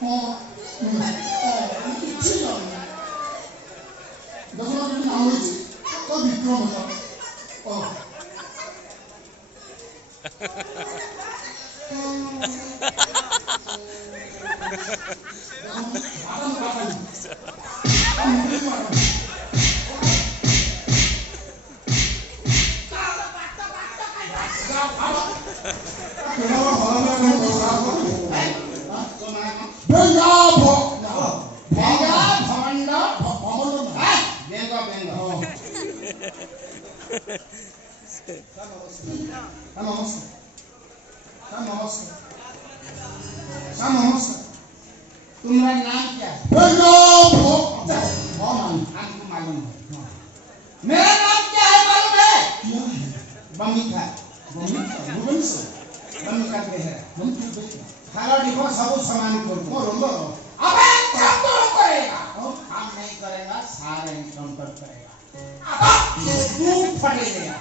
ठीक है दसवा के नाम हुई थी तो विक्रम होता तुम्हारा नाम क्या है? हमको मालूम है। मेरा नाम क्या है मालूम है? बमिका बमिका बेहरा खाना देखो सब सामान कर अबे काम तो करेगा हम नहीं करेगा सारे एनकाउंटर करेगा अब तू फटेगा